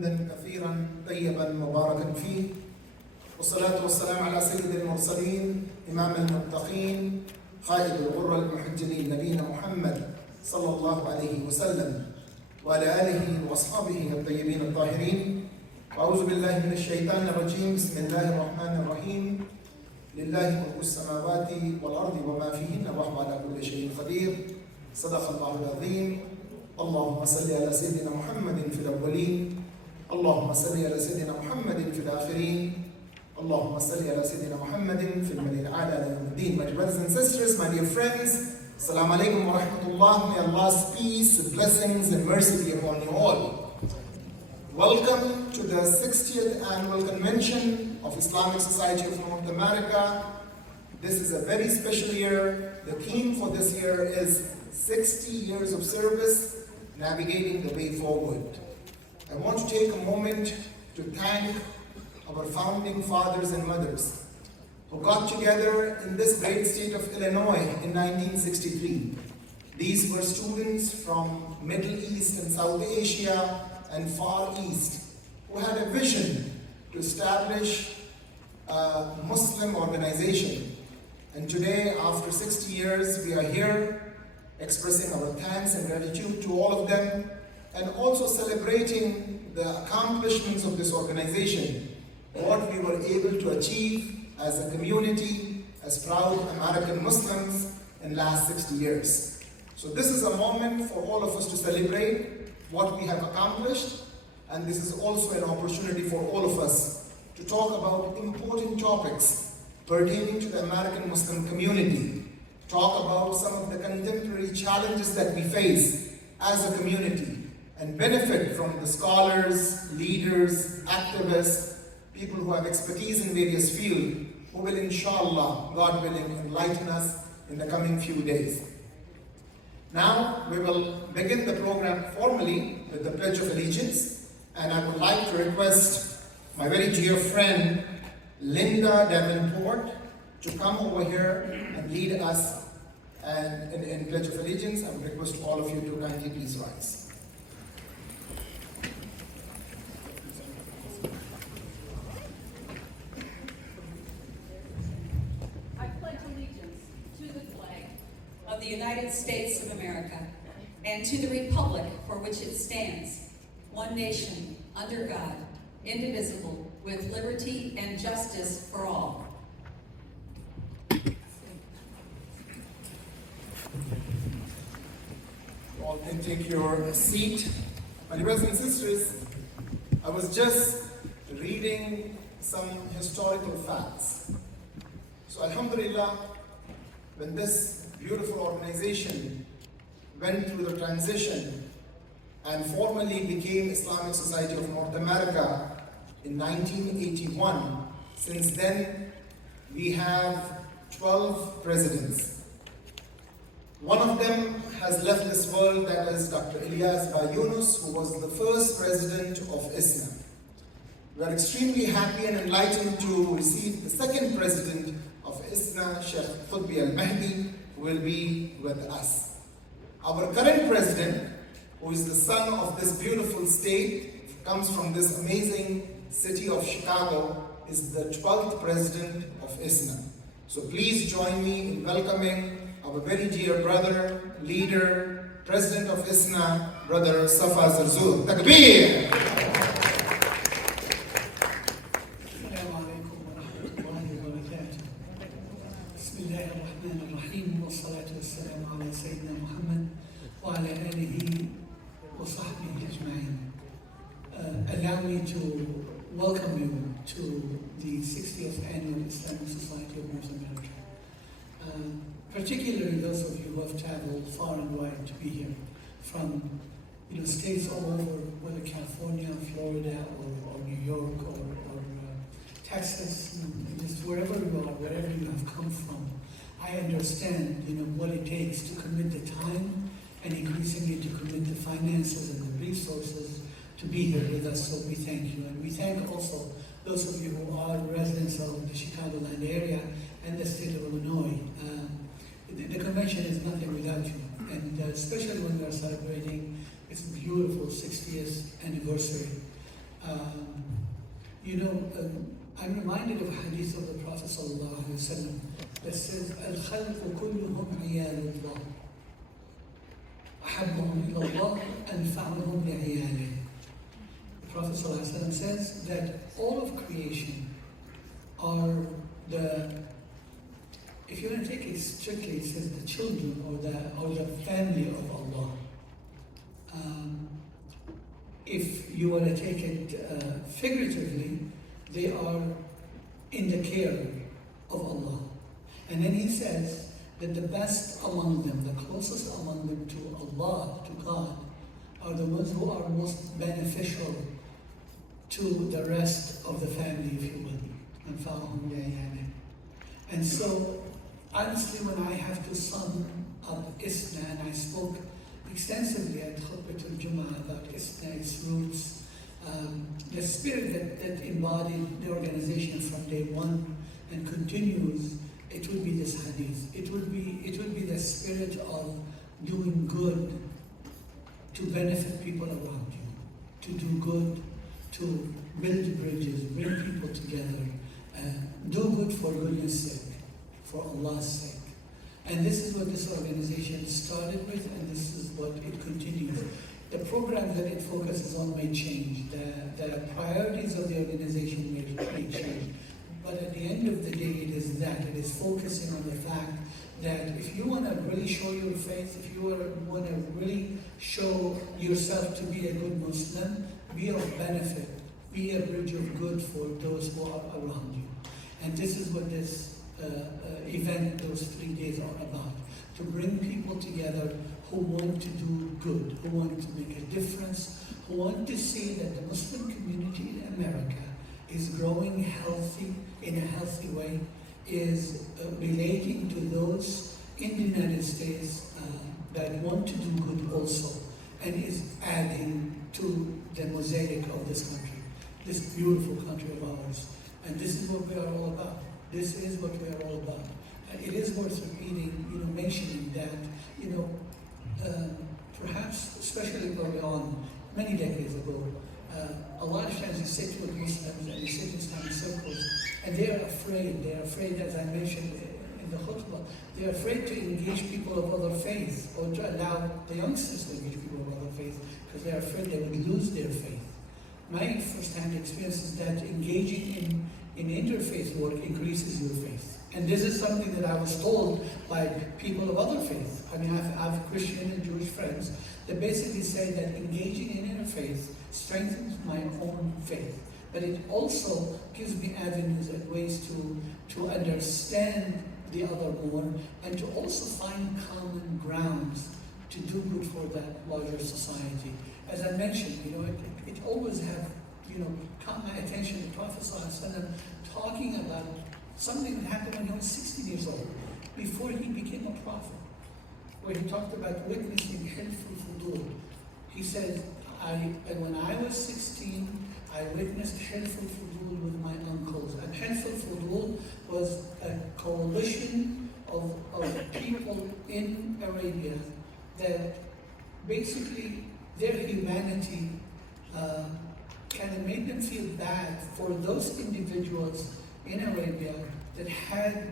حمدا كثيرا طيبا مباركا فيه، والصلاة والسلام على سيد المرسلين إمام المتقين قائد الغر المحجلين نبينا محمد صلى الله عليه وسلم وعلى آله وأصحابه الطيبين الطاهرين. أعوذ بالله من الشيطان الرجيم. بسم الله الرحمن الرحيم. لله ملك السماوات والأرض وما فيهن وهو على كل شيء قدير. صدق الله العظيم. اللهم صل على سيدنا محمد في الأولين، اللهم صل على سيدنا محمد في الآخرين، اللهم صل على سيدنا محمد في الملأ الأعلى إلى يوم الدين. My brothers and sisters, my dear friends, Assalamu alaikum wa rahmatullah. May Allah's peace, blessings and mercy be upon you all. Welcome to the 60th Annual Convention of Islamic Society of North America. This is a very special year. The theme for this year is 60 years of service, navigating the way forward. I want to take a moment to thank our founding fathers and mothers who got together in this great state of Illinois in 1963. These were students from Middle East and South Asia and Far East who had a vision to establish a Muslim organization. And today, after 60 years, we are here expressing our thanks and gratitude to all of them, and also celebrating the accomplishments of this organization, what we were able to achieve as a community, as proud American Muslims in last 60 years. So this is a moment for all of us to celebrate what we have accomplished, and this is also an opportunity for all of us to talk about important topics pertaining to the American Muslim community, talk about some of the contemporary challenges that we face as a community, and benefit from the scholars, leaders, activists, people who have expertise in various fields, who will, inshallah, God willing, enlighten us in the coming few days. Now, we will begin the program formally with the Pledge of Allegiance, and I would like to request my very dear friend, Linda Davenport, to come over here and lead us in Pledge of Allegiance. I would request all of you to kindly please rise. I pledge allegiance to the flag of the United States of America and to the republic for which it stands, one nation, under God, indivisible, with liberty and justice for all. You all can take your seat. My brothers and sisters, I was just reading some historical facts. So alhamdulillah, when this beautiful organization went through the transition and formally became Islamic Society of North America in 1981, since then we have 12 presidents. One of them has left this world, that is Dr. Ilyas Bai Yunus, who was the first president of ISNA. We are extremely happy and enlightened to receive the second president of ISNA, Sheikh Qutbi al-Mahdi, who will be with us. Our current president, who is the son of this beautiful state, comes from this amazing city of Chicago, is the 12th president of ISNA. So please join me in welcoming our very dear brother, leader, president of ISNA, Brother Safa Zarzour. Takbir! Assalamu alaikum wa rahmatullahi wa barakatuh. Bismillahir Rahmanir Rahim. Wa salatu wassalamu ala Sayyidina Muhammad wa ala alihi wa sahbihi ajma'in. Allow me to welcome you to the 60th Annual Islamic Society of North America. Particularly those of you who have traveled far and wide to be here from states all over, whether California, Florida, or New York, or Texas, just wherever you are, wherever you have come from. I understand what it takes to commit the time and increasingly to commit the finances and the resources to be here with us, so we thank you. And we thank also those of you who are residents of the Chicagoland area and the state of Illinois. The convention is nothing without you, and especially when we are celebrating its beautiful 60th anniversary. I'm reminded of a hadith of the Prophet ﷺ that says, "Al-khalqu kulluhum iyalullah, ahabbuhum ilallah, anfa'uhum li'iyalih." The Prophet ﷺ says that all of creation are if you want to take it strictly, it says the children or the family of Allah. If you want to take it figuratively, they are in the care of Allah. And then he says that the best among them, the closest among them to Allah, to God, are the ones who are most beneficial to the rest of the family, if you will. And so, honestly, when I have to sum up ISNA, and I spoke extensively at Khutbah al-Jum'ah about ISNA, its roots, the spirit that embodied the organization from day one and continues, it would be this hadith. It would be the spirit of doing good to benefit people around you, to do good, to build bridges, bring people together, do good for goodness sake, for Allah's sake. And this is what this organization started with, and this is what it continues. The program that it focuses on may change, the priorities of the organization may change, but at the end of the day, it is focusing on the fact that if you want to really show your faith, if you want to really show yourself to be a good Muslim, be of benefit, be a bridge of good for those who are around you. And this is what this event, those 3 days are about. To bring people together who want to do good, who want to make a difference, who want to see that the Muslim community in America is growing healthy, in a healthy way, is relating to those in the United States that want to do good also, and is adding to the mosaic of this country, this beautiful country of ours. And this is what we are all about. This is what we are all about. It is worth repeating, mentioning that, perhaps, especially early on, many decades ago, a lot of times you sit with Muslims and you sit in Islamic circles, and they are afraid, as I mentioned in the khutbah, they are afraid to engage people of other faiths, or to allow the youngsters to engage people of other faiths, because they are afraid they would lose their faith. My first-hand experience is that engaging in interfaith work increases your faith. And this is something that I was told by people of other faiths. I mean, I have Christian and Jewish friends that basically say that engaging in interfaith strengthens my own faith. But it also gives me avenues and ways to understand the other more, and to also find common grounds to do good for that larger society. As I mentioned, it always have, caught my attention, the Prophet ﷺ talking about something that happened when he was 16 years old, before he became a prophet, where he talked about witnessing hilful fudul. He said, when I was 16, I witnessed hilful fudul with my uncles. And hilful fudul was a coalition of people in Arabia that basically their humanity kind of made them feel bad for those individuals in Arabia that had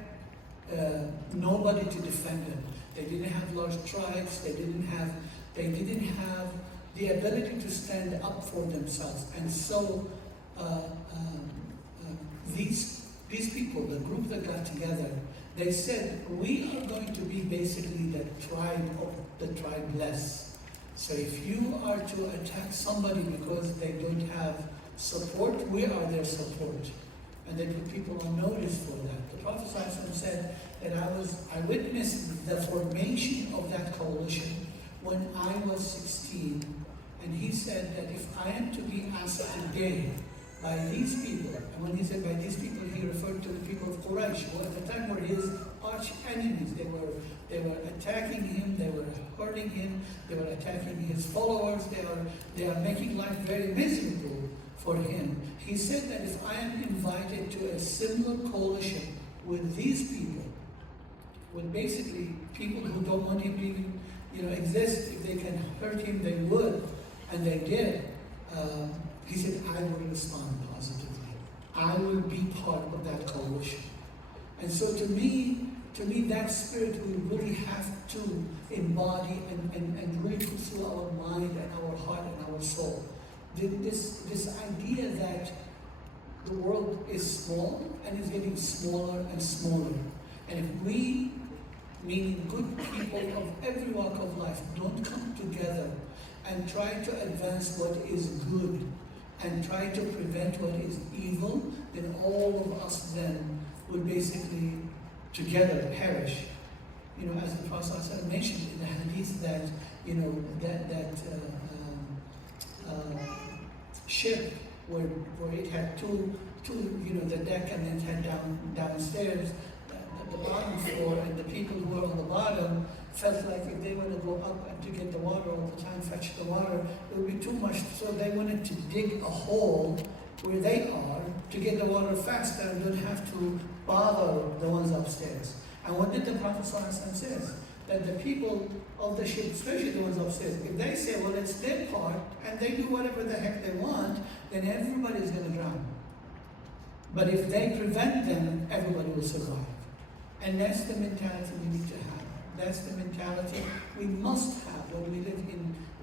nobody to defend them. They didn't have large tribes. They didn't have the ability to stand up for themselves. And so these people, the group that got together, they said, we are going to be basically the tribeless. So if you are to attack somebody because they don't have support, we are their support. And they put people on notice for that. The Prophet ﷺ said that I witnessed the formation of that coalition when I was 16. And he said that if I am to be asked today by these people, and when he said by these people, he referred to the people of Quraysh, who at the time were his arch enemies. They were attacking him, they were hurting him, they were attacking his followers, they are making life very miserable for him. He said that if I am invited to a similar coalition with these people, with basically people who don't want him to even exist, if they can hurt him, they would, and they did. He said, I will respond positively. I will be part of that coalition. And so to me, that spirit we really have to embody and really put through our mind and our heart and our soul. This idea that the world is small and is getting smaller and smaller. And if we, meaning good people of every walk of life, don't come together and try to advance what is good and try to prevent what is evil, then all of us then will basically together perish. You know, as the Prophet ﷺ mentioned in the hadith that, you know, that ship where it had two, you know, the deck and then it had downstairs, the bottom floor, and the people who were on the bottom felt like if they want to go up and to get the water all the time, fetch the water, it would be too much. So they wanted to dig a hole where they are to get the water faster and don't have to bother the ones upstairs. And what did the Prophet ﷺ say? That the people of the ship, especially the ones upstairs, if they say, well, it's their part, and they do whatever the heck they want, then everybody's going to drown. But if they prevent them, everybody will survive. And that's the mentality we need to have. That's the mentality we must have when we live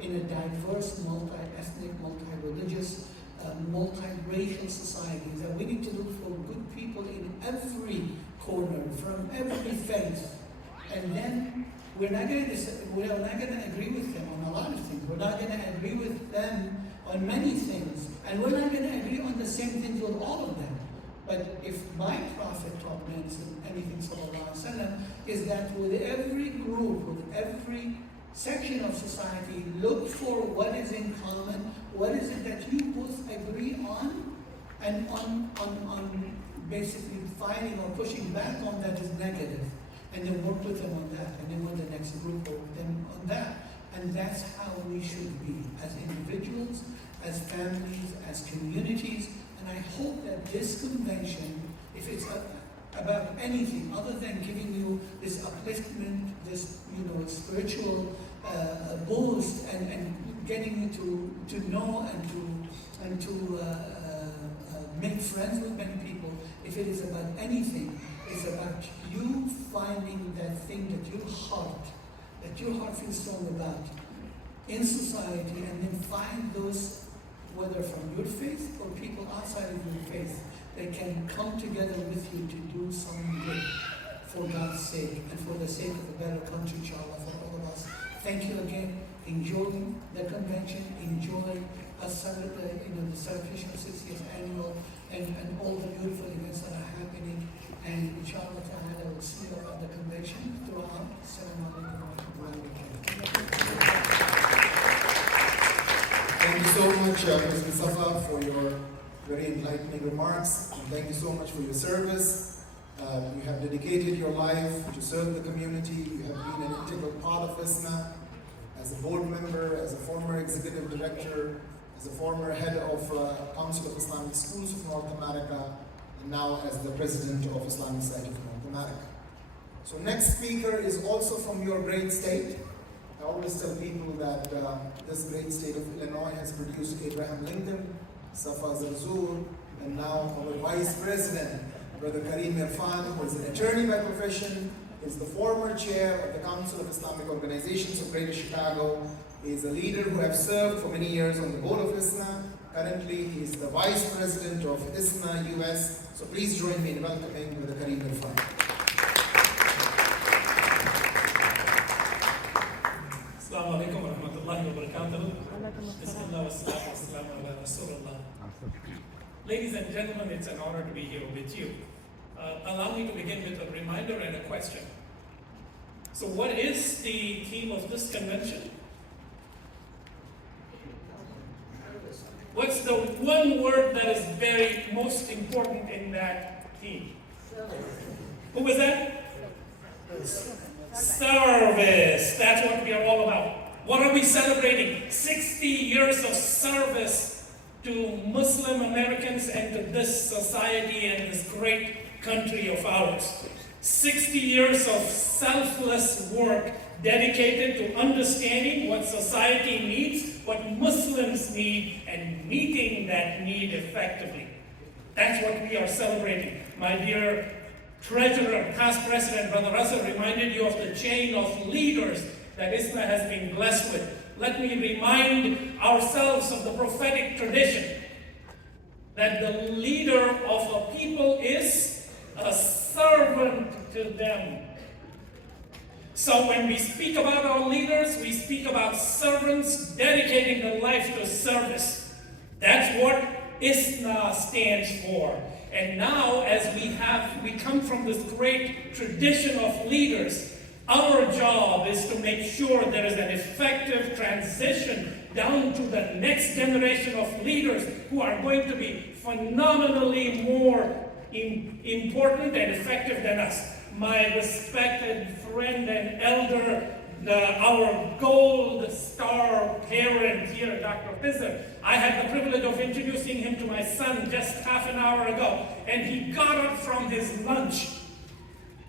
in a diverse, multi-ethnic, multi-religious, multi-racial society. That we need to look for good people in every corner, from every faith. And then we're not going to agree with them on a lot of things. We're not going to agree with them on many things. And we're not going to agree on the same things with all of them. But if my Prophet taught me anything, sallallahu alaihi wasallam, is that with every group, with every section of society, look for what is in common, what is it that you both agree on, and on basically fighting or pushing back on that is negative, and then work with them on that, and then with the next group work with them on that. And that's how we should be, as individuals, as families, as communities. And I hope that this convention, if it's about anything other than giving you this upliftment, this spiritual boost, and getting you to know and to make friends with many people, if it is about anything, it's about you finding that thing that your heart feels strong about in society, and then find those, whether from your faith or people outside of your faith, they can come together with you to do something good for God's sake and for the sake of a better country, inshallah, for all of us. Thank you again. Enjoy the convention. Enjoy us the celebration of 60th annual and all the beautiful events that are happening. And inshallah ta'ala, we'll see you at the convention throughout. Assalamu alaikum wa rahmatullahi wa barakatuh. Thank you so much, President Safa, for your very enlightening remarks. And thank you so much for your service. You have dedicated your life to serve the community. You have been an integral part of ISNA as a board member, as a former executive director, as a former head of Council of Islamic Schools of North America, and now as the president of Islamic Society of North America. So next speaker is also from your great state. I always tell people that this great state of Illinois has produced Abraham Lincoln, Safa Zarzour, and now our Vice President, Brother Karim Irfan, who is an attorney by profession, is the former chair of the Council of Islamic Organizations of Greater Chicago. He is a leader who has served for many years on the board of ISNA. Currently, he is the Vice President of ISNA US. So please join me in welcoming Brother Karim Irfan. Assalamu alaikum wa rahmatullahi wa barakatuh. Bismillah wa salatu wa salam ala Rasulullah. Ladies and gentlemen, it's an honor to be here with you. Allow me to begin with a reminder and a question. So what is the theme of this convention? What's the one word that is very most important in that theme? Who was that? Service. That's what we are all about. What are we celebrating? 60 years of service to Muslim Americans and to this society and this great country of ours. 60 years of selfless work dedicated to understanding what society needs, what Muslims need, and meeting that need effectively. That's what we are celebrating. My dear Treasurer, past President, Brother Russell reminded you of the chain of leaders that ISNA has been blessed with. Let me remind ourselves of the prophetic tradition that the leader of a people is a servant to them. So when we speak about our leaders, we speak about servants dedicating their life to service. That's what ISNA stands for. And now, as we come from this great tradition of leaders, our job is to make sure there is an effective transition down to the next generation of leaders who are going to be phenomenally more important and effective than us. My respected friend and elder, our gold star parent here, Dr. Pizzer, I had the privilege of introducing him to my son just half an hour ago, and he got up from his lunch.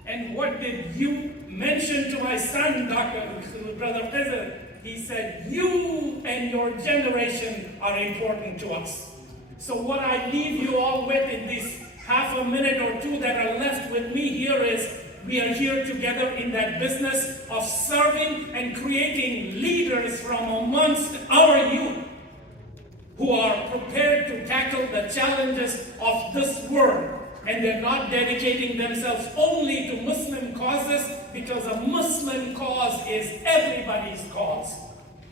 And what did you mention to my son, Brother Pizzer? He said, you and your generation are important to us. So what I leave you all with in this half a minute or two that are left with me here is, we are here together in that business of serving and creating leaders from amongst our youth who are prepared to tackle the challenges of this world. And they're not dedicating themselves only to Muslim causes, because a Muslim cause is everybody's cause.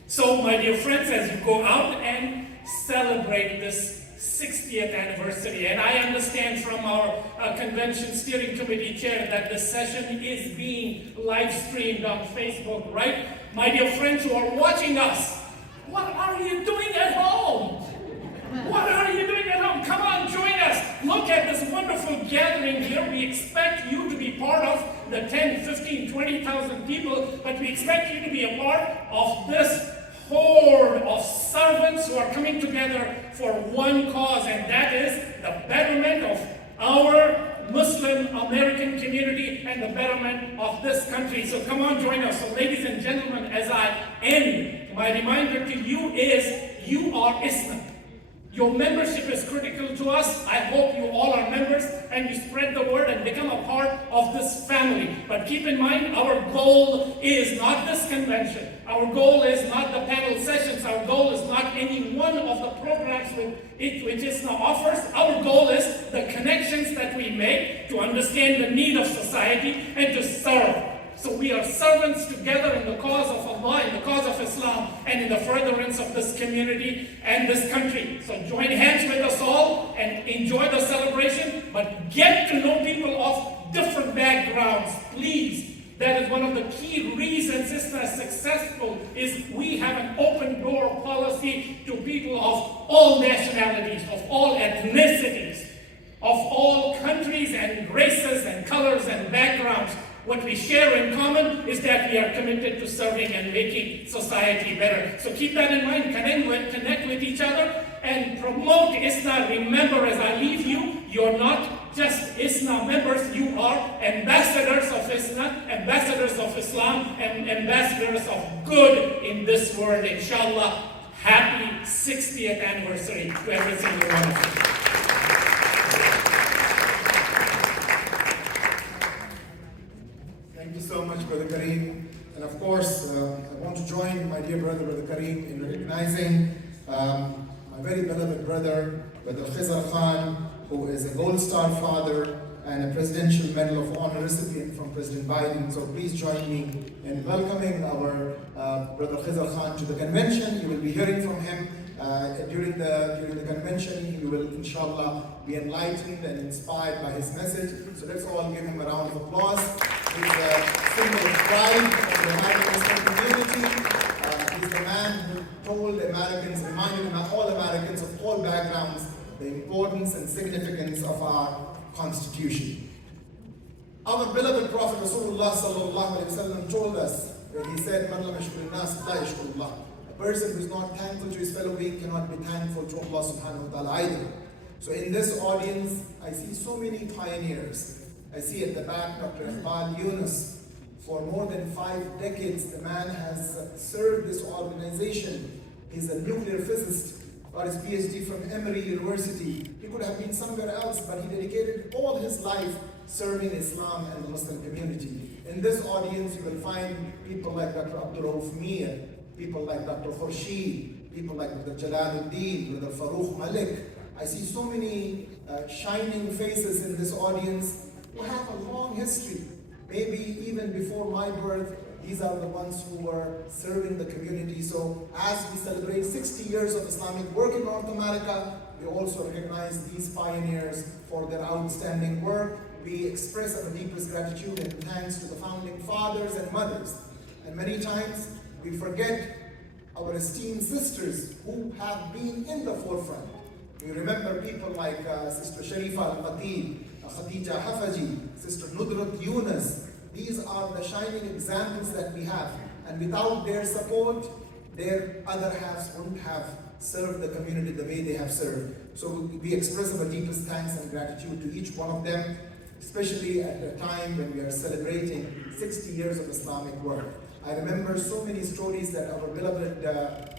So, my dear friends, as you go out and celebrate this 60th anniversary, and I understand from our convention steering committee chair that the session is being live streamed on Facebook, right? My dear friends who are watching us, what are you doing at home? What are you doing at home? Come on, join us. Look at this wonderful gathering here. We expect you to be part of the 10, 15, 20,000 people, but we expect you to be a part of this horde of servants who are coming together for one cause, and that is the betterment of our Muslim American community and the betterment of this country. So come on, join us. So ladies and gentlemen, as I end, my reminder to you is, you are ISNA. Your membership is critical to us. I hope you all are members and you spread the word and become a part of this family. But keep in mind, our goal is not this convention. Our goal is not the panel sessions. Our goal is not any one of the programs which ISNA offers. Our goal is the connections that we make to understand the need of society and to serve. So we are servants together in the cause of Allah, in the cause of Islam, and in the furtherance of this community and this country. So join hands with us all and enjoy the celebration, but get to know people of different backgrounds, please. That is one of the key reasons ISNA is successful, is we have an open door policy to people of all nationalities, of all ethnicities, of all countries and races and colors and backgrounds. What we share in common is that we are committed to serving and making society better. So keep that in mind, connect with each other, and promote ISNA. Remember, as I leave you, you're not just ISNA members, you are ambassadors of ISNA, ambassadors of Islam, and ambassadors of good in this world, inshallah. Happy 60th anniversary to every single one of you. Thank you so much, Brother Kareem. And of course, I want to join my dear brother, Brother Kareem, in recognizing my very beloved brother, Brother Khizar Khan, who is a Gold Star father and a Presidential Medal of Honor recipient from President Biden. So please join me in welcoming our Brother Khizar Khan to the convention. You will be hearing from him during the convention. You will, inshallah, be enlightened and inspired by his message. So let's all give him a round of applause. He's a symbol of pride of the American Muslim community. He's the man who told Americans, reminded all Americans of all backgrounds, the importance and significance of our Constitution. Our beloved Prophet Rasulullah sallallahu alaihi wasallam told us, when he said, "Man lam yashkur an-nas la yashkur Allah." A person who is not thankful to his fellow being cannot be thankful to Allah subhanahu wa ta'ala either. So in this audience, I see so many pioneers. I see at the back Dr. Iqbal Yunus. For more than 5 decades, the man has served this organization. He's a nuclear physicist got his PhD from Emory University. He could have been somewhere else, but he dedicated all his life serving Islam and the Muslim community. In this audience, you will find people like Dr. Abdul Rauf Mir, people like Dr. Khurshid, people like Dr. Jalaluddin, Dr. Farooq Malik. I see so many shining faces in this audience who have a long history. Maybe even before my birth, these are the ones who were serving the community. So as we celebrate 60 years of Islamic work in North America, we also recognize these pioneers for their outstanding work. We express our deepest gratitude and thanks to the founding fathers and mothers. And many times we forget our esteemed sisters who have been in the forefront. We remember people like Sister Sharifa Al-Khatib, Khadija Hafaji, Sister Nudrat Yunus. These are the shining examples that we have. And without their support, their other halves wouldn't have served the community the way they have served. So we express our deepest thanks and gratitude to each one of them, especially at a time when we are celebrating 60 years of Islamic work. I remember so many stories that our beloved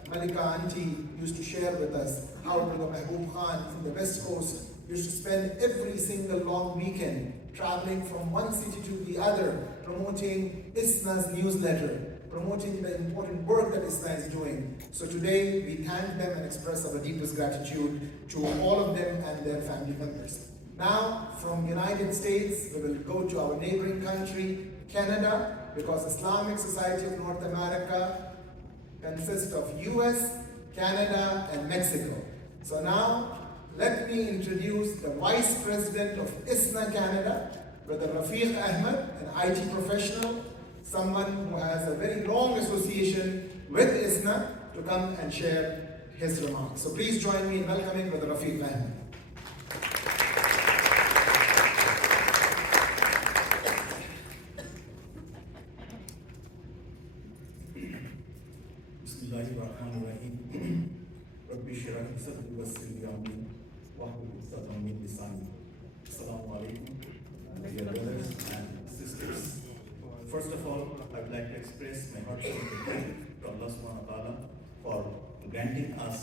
Malika Auntie used to share with us, how Brother Mahbub Khan from the West Coast used to spend every single long weekend traveling from one city to the other, promoting ISNA's newsletter, promoting the important work that ISNA is doing. So today, we thank them and express our deepest gratitude to all of them and their family members. Now, from United States, we will go to our neighboring country, Canada, because Islamic Society of North America consists of US, Canada, and Mexico. So now, let me introduce the Vice President of ISNA Canada, Brother Rafiq Ahmed, an IT professional, someone who has a very long association with ISNA, to come and share his remarks. So please join me in welcoming Brother Rafiq Ahmed. Bismillahirrahmanirrahim. Rabbi shrah li sadri wassir li amri wahlul 'uqdatam min lisani. Assalamu alaikum, my dear brothers and sisters. First of all, I would like to express my heartfelt gratitude to Allah subhanahu wa ta'ala for granting us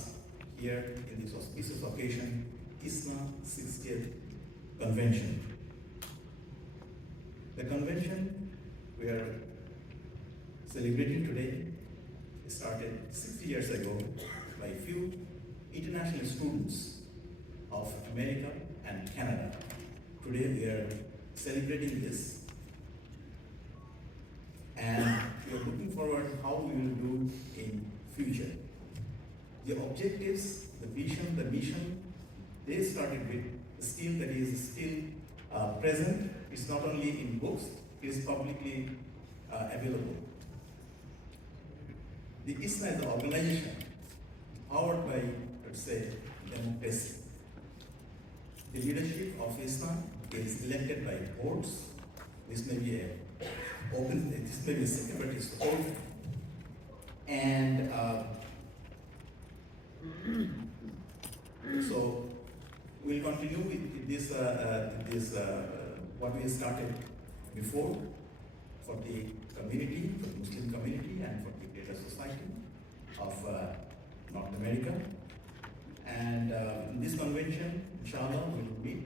here in this auspicious occasion, ISNA 60th Convention. The convention we are celebrating today started 60 years ago by a few international students of America and Canada. Today we are celebrating this, and we are looking forward how we will do in future. The objectives, the vision, the mission, they started with still that is still present. It's not only in books, it is publicly available. The ISNA is an organization powered by, let's say, democracy. The leadership of ISNA is elected by boards. This may be a secretary's oath. And so we'll continue with this, what we started before for the community, for the Muslim community, and for the greater society of North America. And in this convention, inshallah, we'll meet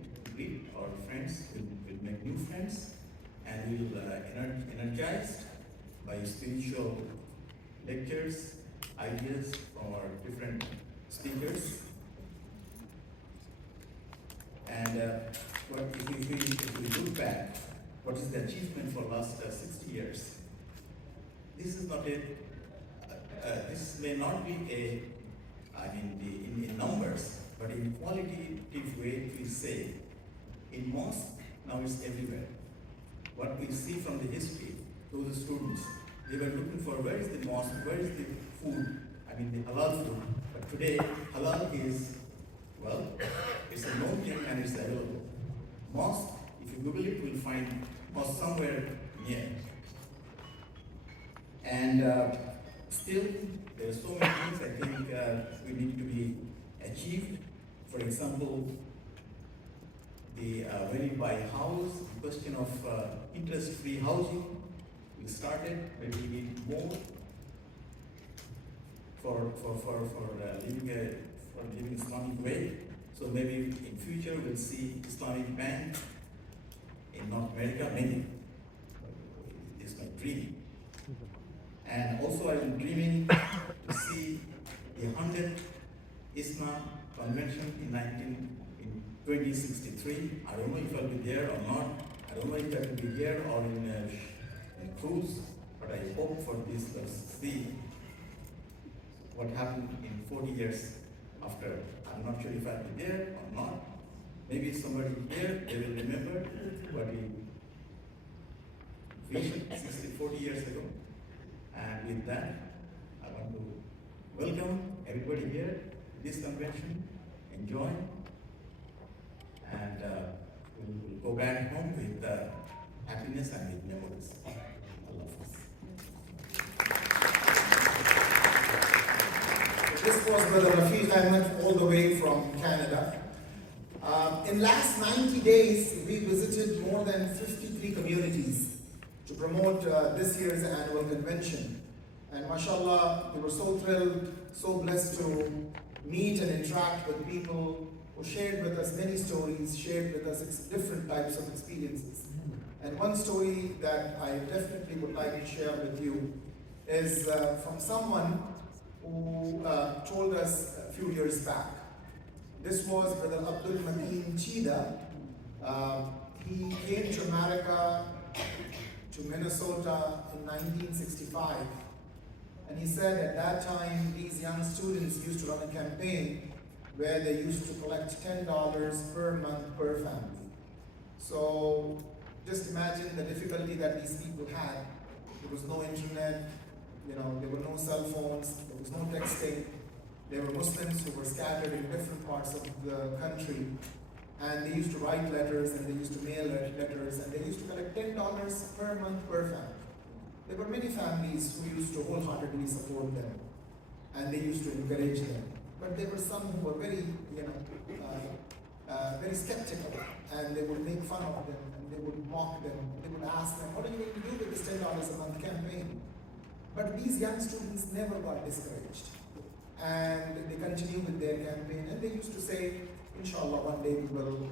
our friends, we'll make new friends, and we'll energized by spiritual lectures, ideas from our different speakers. And if we look back, what is the achievement for last 60 years? This is not this may not be in numbers, but in qualitative way we say, in mosque, now it's everywhere. What we see from the history, those students, they were looking for where is the mosque, where is the food, the halal food. But today, halal is, well, it's a known thing and it's available. Mosque, if you Google it, you'll find mosque somewhere near. And still, there are so many things I think we need to be achieved. For example, the when you buy a house, the question of interest-free housing, we started, maybe we need more for living for living Islamic way. So maybe in future we'll see Islamic Bank in North America, maybe. It is my dream. And also I'm dreaming to see the 100th ISNA Convention in 2063. I don't know if I'll be there or not. I don't know if I will be here or in a cruise, but I hope for this to see what happened in 40 years after. I'm not sure if I'll be there or not. Maybe somebody here, they will remember what we visioned 40 years ago. And with that, I want to welcome everybody here to this convention. Enjoy. And we'll go back home with happiness and with memories. Allah Hafiz. This was Brother Rafiq Ahmed all the way from Canada. In last 90 days, we visited more than 53 communities to promote this year's annual convention. And mashallah, we were so thrilled, so blessed to meet and interact with people who shared with us many stories, shared with us different types of experiences. And one story that I definitely would like to share with you is from someone who told us a few years back. This was Brother Abdul Mateen Chida. He came to America, to Minnesota in 1965. And he said at that time, these young students used to run a campaign where they used to collect $10 per month per family. So just imagine the difficulty that these people had. There was no internet, there were no cell phones, there was no texting. There were Muslims who were scattered in different parts of the country. And they used to write letters and they used to mail letters and they used to collect $10 per month per family. There were many families who used to wholeheartedly support them and they used to encourage them. But there were some who were very, very skeptical, and they would make fun of them and they would mock them. They would ask them, what are you going to do with this $10 a month campaign? But these young students never got discouraged. And they continued with their campaign and they used to say, inshallah, one day we will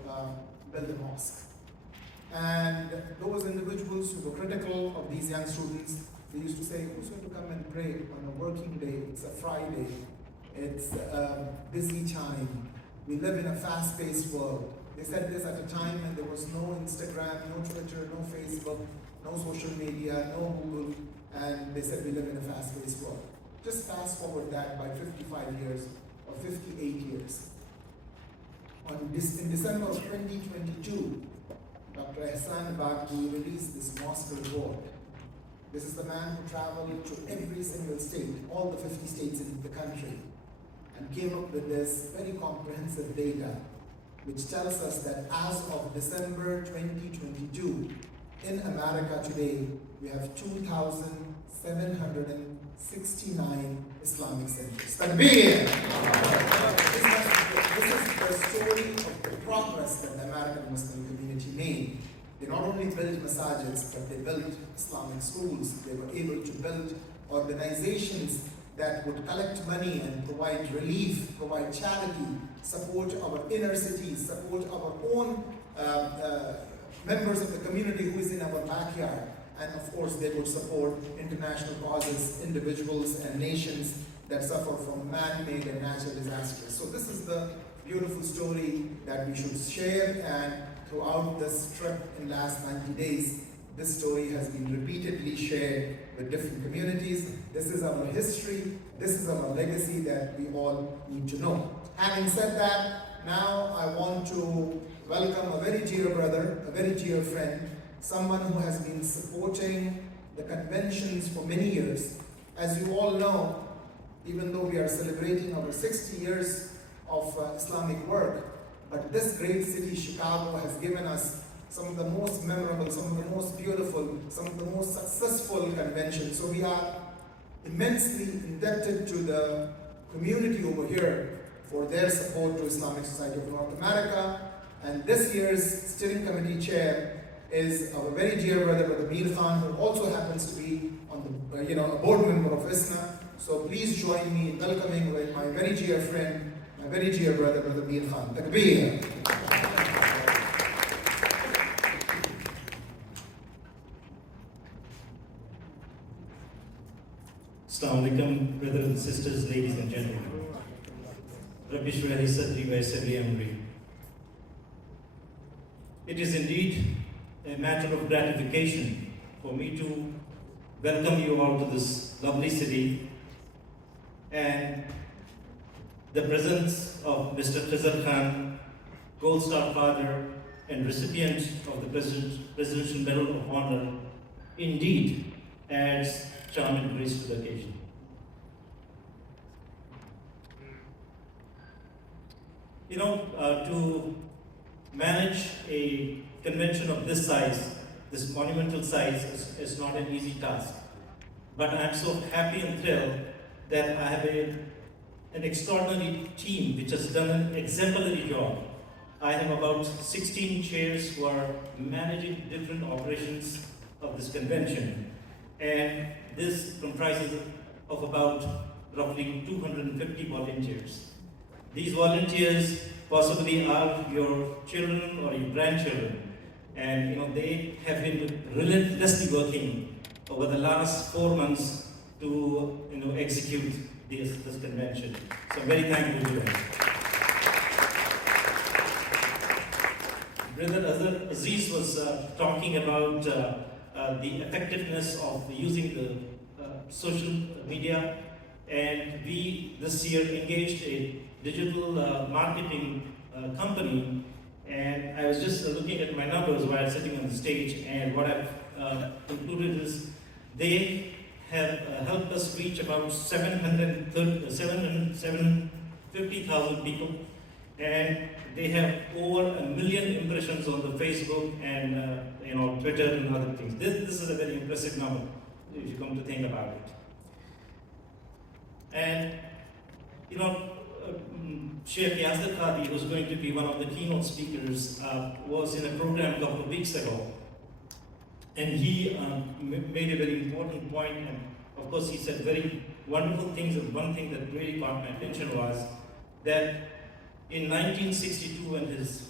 build a mosque. And those individuals who were critical of these young students, they used to say, who's going to come and pray on a working day? It's a Friday. It's a busy time. We live in a fast-paced world. They said this at a time when there was no Instagram, no Twitter, no Facebook, no social media, no Google, and they said we live in a fast-paced world. Just fast forward that by 55 years or 58 years. In December of 2022, Dr. Ehsan Baghi released this mosque report. This is the man who traveled to every single state, all the 50 states in the country, and came up with this very comprehensive data, which tells us that as of December 2022, in America today, we have 2,769 Islamic centers. Takbir! This is the story of the progress that the American Muslim community made. They not only built masajids, but they built Islamic schools. They were able to build organizations that would collect money and provide relief, provide charity, support our inner cities, support our own members of the community who is in our backyard. And of course, they would support international causes, individuals and nations that suffer from man-made and natural disasters. So this is the beautiful story that we should share, and throughout this trip in the last 90 days, this story has been repeatedly shared with different communities. This is our history, this is our legacy that we all need to know. Having said that, now I want to welcome a very dear brother, a very dear friend, someone who has been supporting the conventions for many years. As you all know, even though we are celebrating our 60 years of Islamic work, but this great city, Chicago, has given us some of the most memorable, some of the most beautiful, some of the most successful conventions. So we are immensely indebted to the community over here for their support to Islamic Society of North America. And this year's steering committee chair is our very dear brother, Brother Mir Khan, who also happens to be on the, a board member of ISNA. So please join me in welcoming my very dear friend, My very dear brother, Brother Mir Khan. Takbir. Assalamu alaikum, brothers and sisters, ladies and gentlemen. Rabbi Shrah li sadri wa yassir li amri. It is indeed a matter of gratification for me to welcome you all to this lovely city and the presence of Mr. Khizr Khan, Gold Star Father and recipient of the Presidential Medal of Honor, indeed adds charm and grace to the occasion. You know, to manage a convention of this size, this monumental size, is not an easy task. But I'm so happy and thrilled that I have an extraordinary team which has done an exemplary job. I have about 16 chairs who are managing different operations of this convention. And this comprises of about roughly 250 volunteers. These volunteers possibly are your children or your grandchildren, and you know they have been relentlessly working over the last 4 months to execute this convention. So I'm very thankful to them. Brother Aziz was talking about the effectiveness of using the social media, and we this year engaged a digital marketing company, and I was just looking at my numbers while sitting on the stage, and what I've concluded is they have helped us reach about 750,000 people, and they have over 1 million impressions on the Facebook and Twitter and other things. This is a very impressive number if you come to think about it. And Sheikh Yasir Qadi, who's going to be one of the keynote speakers, was in a program a couple of weeks ago, and he made a very important point, and of course he said very wonderful things, and one thing that really caught my attention was that in 1962, when his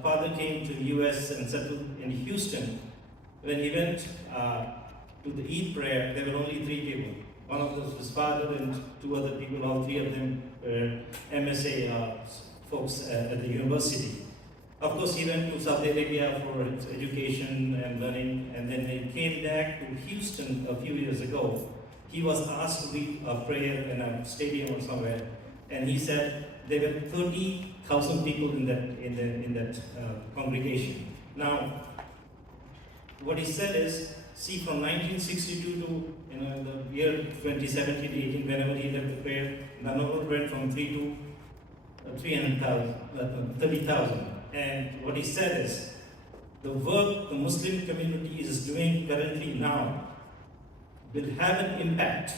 father came to the US and settled in Houston, when he went to the Eid prayer, there were only 3 people. One of them was his father and 2 other people, all 3 of them were MSA folks at the university. Of course, he went to Saudi Arabia for his education and learning, and then he came back to Houston a few years ago. He was asked to lead a prayer in a stadium or somewhere, and he said there were 30,000 people in that congregation. Now, what he said is, see, from 1962 to the year 2017, 18, whenever he led the prayer, the number went from 3 to 30,000. And what he said is, the work the Muslim community is doing currently now will have an impact,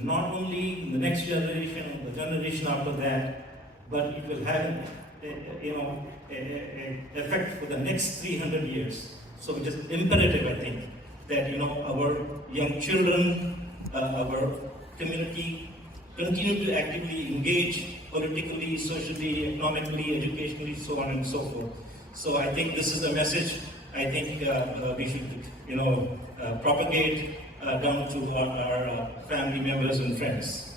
not only in the next generation, the generation after that, but it will have an effect for the next 300 years. So it is imperative, I think, that our young children, our community continue to actively engage politically, socially, economically, educationally, so on and so forth. So I think this is the message I think we should propagate down to our family members and friends.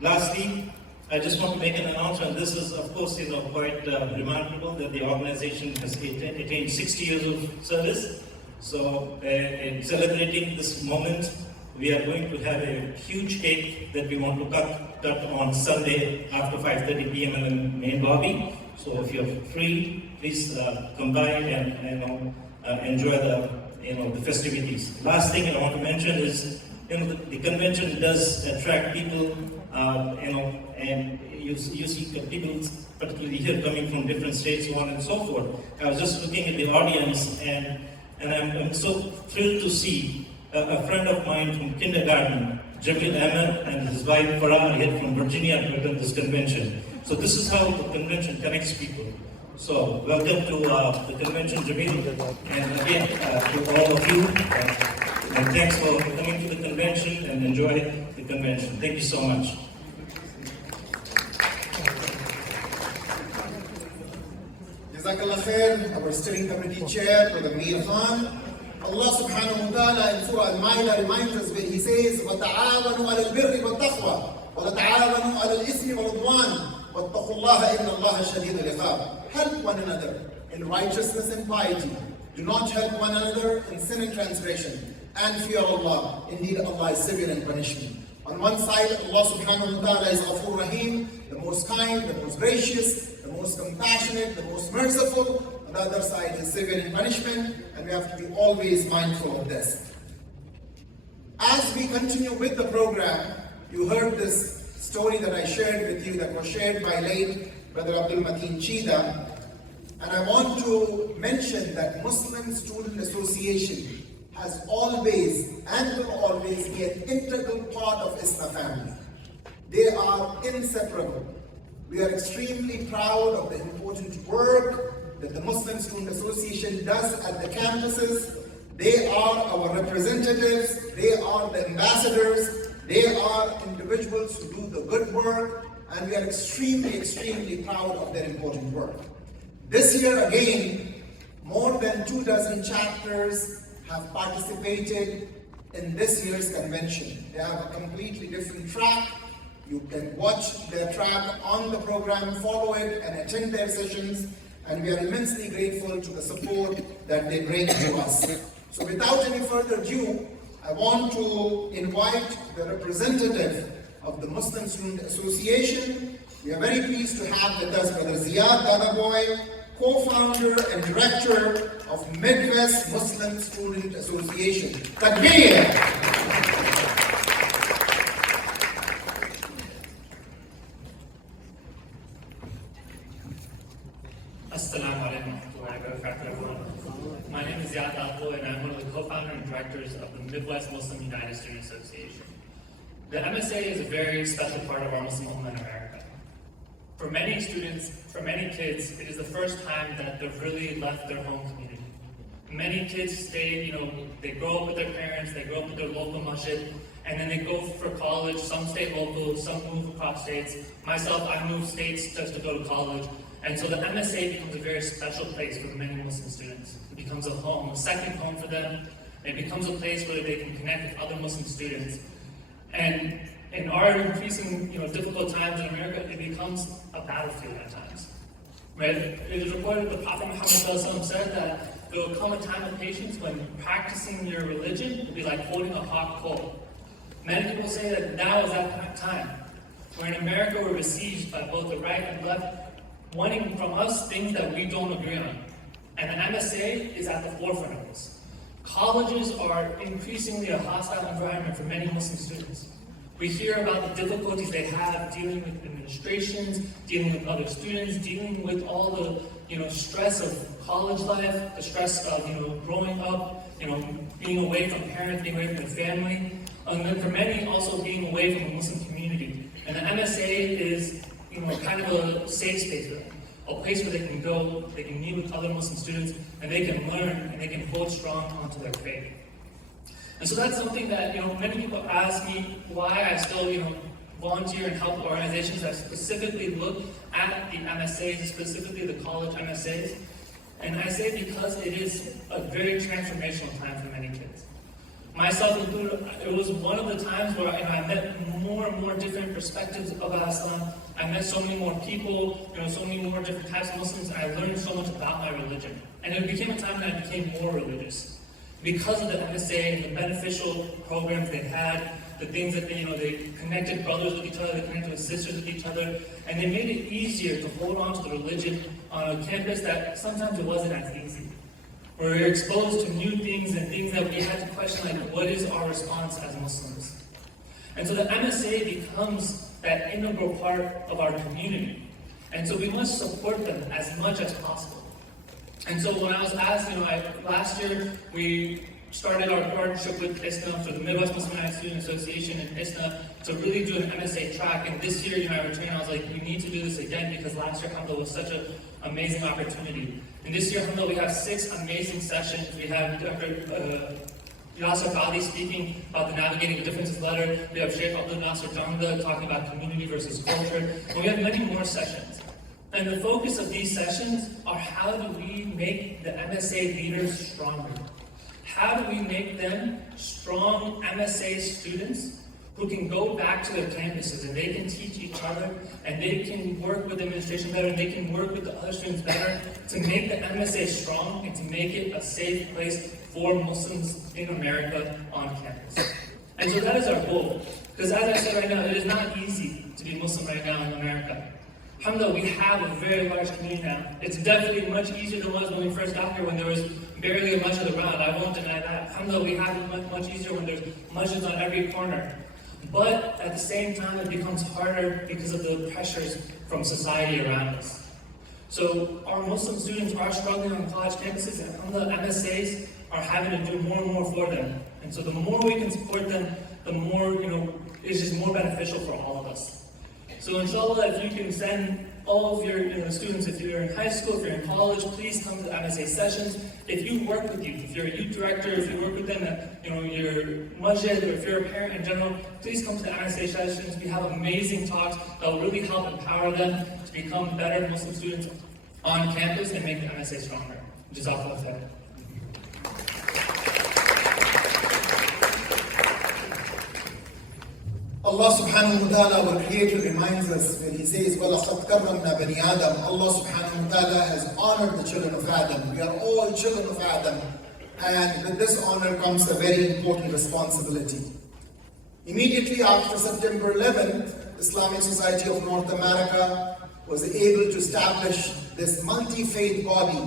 Lastly, I just want to make an announcement. This is, of course, quite remarkable that the organization has attained 60 years of service. So, in celebrating this moment, we are going to have a huge cake that we want to cut on Sunday after 5:30 p.m. in the main lobby. So, if you're free, please come by and enjoy the festivities. Last thing I want to mention is, the convention does attract people, and you see people, particularly here, coming from different states, so on and so forth. I was just looking at the audience, and I'm so thrilled to see a friend of mine from kindergarten, Jamil Ahmed, and his wife Farah, are here from Virginia to attend this convention. So this is how the convention connects people. So welcome to the convention, Jamil, and again to all of you. And thanks for coming to the convention, and enjoy the convention. Thank you so much. Jazakallah khair, our steering committee chair, Brother Mir Khan. Allah subhanahu wa ta'ala in Surah Al-Ma'idah reminds us where He says, وَتَعَاوَنُوا عَلَى الْبِرِّ وَالتَّقْوَى وَلَتَعَاوَنُوا عَلَى الْإِثْمِ وَالْعُدْوَانِ وَاتَّقُوا اللَّهَ إِنَّ اللَّهَ شَدِيدُ الْعِقَابِ. Help one another in righteousness and piety. Do not help one another in sin and transgression. And fear Allah. Indeed, Allah is severe in punishment. On one side, Allah subhanahu wa ta'ala is Ghafur Rahim, the most kind, the most gracious, the most compassionate, the most merciful. On the other side is severe in punishment, and we have to be always mindful of this. As we continue with the program, you heard this story that I shared with you that was shared by late Brother Abdul Mateen Cheetah. And I want to mention that Muslim Student Association has always and will always be an integral part of ISNA family. They are inseparable. We are extremely proud of the important work that the Muslim Student Association does at the campuses. They are our representatives, they are the ambassadors, they are individuals who do the good work, and we are extremely proud of their important work. This year again, more than 24 chapters have participated in this year's convention. They have a completely different track. You can watch their track on the program, follow it, and attend their sessions. And we are immensely grateful to the support that they bring to us. So without any further ado, I want to invite the representative of the Muslim Student Association. We are very pleased to have with us Brother Ziyad Dadaboy, co-founder and director of Midwest Muslim Student Association. Takbir! Assalamu alaikum wa rahmatullahi wa barakatuh. My name is Ziyad Dadaboy, and I'm one of the co-founder and directors of the Midwest Muslim United Student Association. The MSA is a very special part of our Muslim Ummah in America. For many students, for many kids, it is the first time that they've really left their home community. Many kids stay, they grow up with their parents, they grow up with their local masjid, and then they go for college. Some stay local, some move across states. Myself, I moved states just to go to college. And so the MSA becomes a very special place for many Muslim students. It becomes a home, a second home for them. It becomes a place where they can connect with other Muslim students. And in our increasing, difficult times in America, it becomes a battlefield at times. Right? It is reported that the Prophet Muhammad said that there will come a time of patience when practicing your religion will be like holding a hot coal. Many people say that now is that time. Where in America we're besieged by both the right and left, wanting from us things that we don't agree on. And the MSA is at the forefront of this. Colleges are increasingly a hostile environment for many Muslim students. We hear about the difficulties they have dealing with administrations, dealing with other students, dealing with all the stress of college life, the stress of growing up, being away from parents, being away from the family, and then for many also being away from the Muslim community. And the MSA is kind of a safe space for them, a place where they can go, they can meet with other Muslim students, and they can learn and they can hold strong onto their faith. And so that's something that many people ask me why I still volunteer and help organizations that specifically look at the MSAs, specifically the college MSAs. And I say because it is a very transformational time for many kids. Myself included, it was one of the times where I met more and more different perspectives about Islam. I met so many more people, so many more different types of Muslims, and I learned so much about my religion. And it became a time that I became more religious. Because of the MSA, the beneficial programs they had, the things that they connected brothers with each other, they connected with sisters with each other, and they made it easier to hold on to the religion on a campus that sometimes it wasn't as easy. Where we were exposed to new things and things that we had to question, like what is our response as Muslims? And so the MSA becomes that integral part of our community. And so we must support them as much as possible. And so when I was asked, last year we started our partnership with ISNA, so the Midwest Muslim United Student Association and ISNA, to really do an MSA track. And this year, I returned, I was like, we need to do this again because last year, alhamdulillah, was such an amazing opportunity. And this year, alhamdulillah, we have 6 amazing sessions. We have Dr. Yasser Ghali speaking about the Navigating Differences letter. We have Sheikh Abdul Nasser Janda talking about community versus culture. And we have many more sessions. And the focus of these sessions are how do we make the MSA leaders stronger? How do we make them strong MSA students who can go back to their campuses and they can teach each other and they can work with the administration better and they can work with the other students better to make the MSA strong and to make it a safe place for Muslims in America on campus. And so that is our goal. Because as I said right now, it is not easy to be Muslim right now in America. Alhamdulillah, we have a very large community now. It's definitely much easier than it was when we first got here, when there was barely much of around. I won't deny that. Alhamdulillah, we have it much easier when there's masjids on every corner. But at the same time, it becomes harder because of the pressures from society around us. So our Muslim students are struggling on college campuses, and alhamdulillah, MSAs are having to do more and more for them. And so the more we can support them, the more, it's just more beneficial for all of us. So inshallah, if you can send all of your students, if you're in high school, if you're in college, please come to the MSA sessions. If you work with youth, if you're a youth director, if you work with them at your masjid, or if you're a parent in general, please come to the MSA sessions. We have amazing talks that will really help empower them to become better Muslim students on campus and make the MSA stronger. Jazakallah khair. Allah subhanahu wa ta'ala, our creator, reminds us when he says, وَلَقَدْ كَرَّمْنَا بَنِي آدَمَ. Allah subhanahu wa ta'ala has honored the children of Adam. We are all children of Adam. And with this honor comes a very important responsibility. Immediately after September 11th, Islamic Society of North America was able to establish this multi-faith body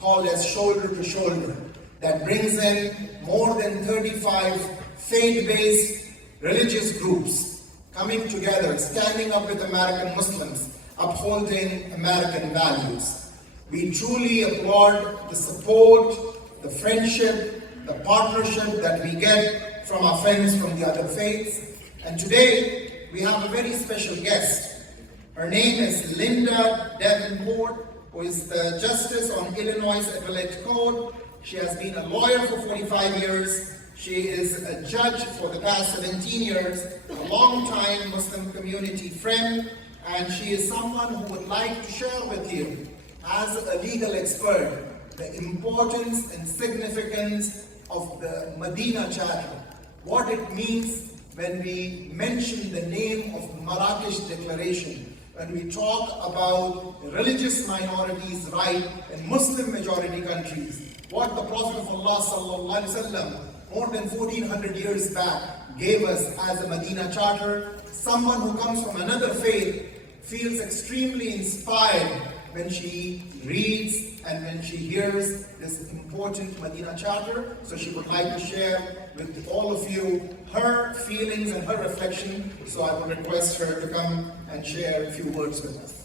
called as Shoulder to Shoulder that brings in more than 35 faith-based religious groups coming together, standing up with American Muslims, upholding American values. We truly applaud the support, the friendship, the partnership that we get from our friends from the other faiths. And today, we have a very special guest. Her name is Linda Davenport, who is the Justice on Illinois Appellate Code. She has been a lawyer for 45 years. She is a judge for the past 17 years, a long-time Muslim community friend, and she is someone who would like to share with you, as a legal expert, the importance and significance of the Medina Charter, what it means when we mention the name of Marrakesh Declaration, when we talk about religious minorities' right in Muslim majority countries, what the Prophet of Allah sallallahu alaihi wasallam more than 1400 years back gave us as a Medina Charter. Someone who comes from another faith feels extremely inspired when she reads and when she hears this important Medina Charter. So she would like to share with all of you her feelings and her reflection. So I would request her to come and share a few words with us.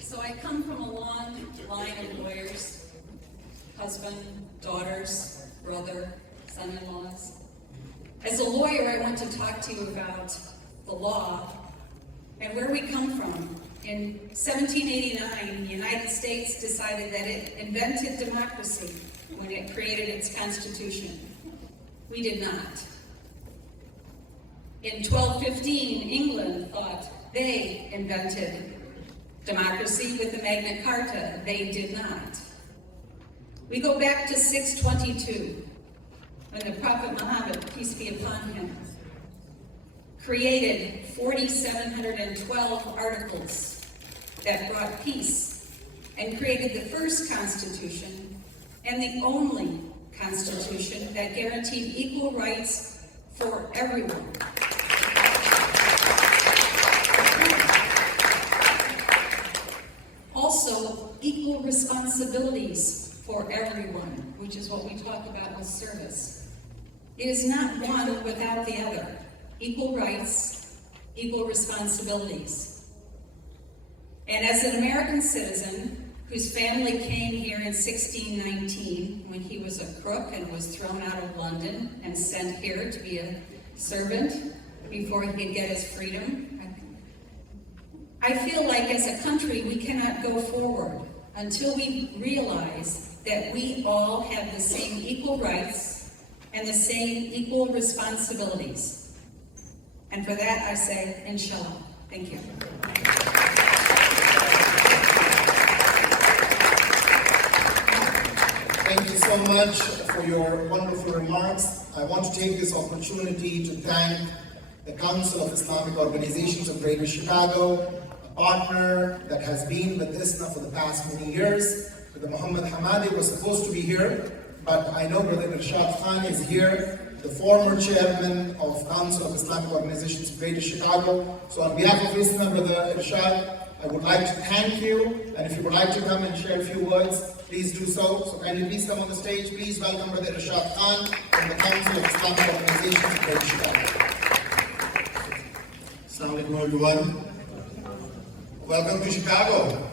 So I come from a long line of lawyers, husband, daughters, brother, son-in-laws. As a lawyer, I want to talk to you about the law and where we come from. In 1789, the United States decided that it invented democracy when it created its Constitution. We did not. In 1215, England thought they invented democracy with the Magna Carta. They did not. We go back to 622, when the Prophet Muhammad, peace be upon him, created 4,712 articles that brought peace and created the first Constitution and the only Constitution that guaranteed equal rights for everyone. Also, equal responsibilities for everyone, which is what we talk about with service. It is not one without the other. Equal rights, equal responsibilities. And as an American citizen whose family came here in 1619 when he was a crook and was thrown out of London and sent here to be a servant before he could get his freedom, I feel like as a country we cannot go forward until we realize that we all have the same equal rights and the same equal responsibilities. And for that I say, Inshallah. Thank you. Thank you so much for your wonderful remarks. I want to take this opportunity to thank the Council of Islamic Organizations of Greater Chicago, a partner that has been with ISNA for the past many years. Brother Muhammad Hamadi was supposed to be here, but I know Brother Irshad Khan is here, the former chairman of Council of Islamic Organizations of Greater Chicago. So on behalf of ISNA, Brother Irshad, I would like to thank you, and if you would like to come and share a few words, please do so. So kindly please come on the stage. Please welcome Brother Irshad Khan from the Council of Islamic Organizations of Greater Chicago. Assalamu alaikum everyone. Welcome to Chicago.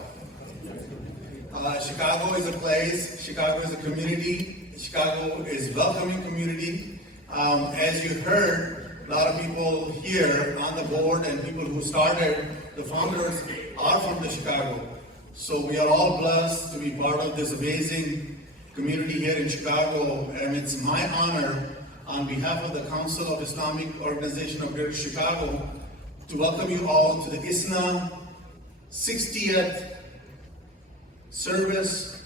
Chicago is a place, Chicago is a community, Chicago is a welcoming community. As you heard, a lot of people here on the board and people who started, the founders are from the Chicago. So we are all blessed to be part of this amazing community here in Chicago, and it's my honor on behalf of the Council of Islamic Organization of Greater Chicago to welcome you all to the ISNA 60th Service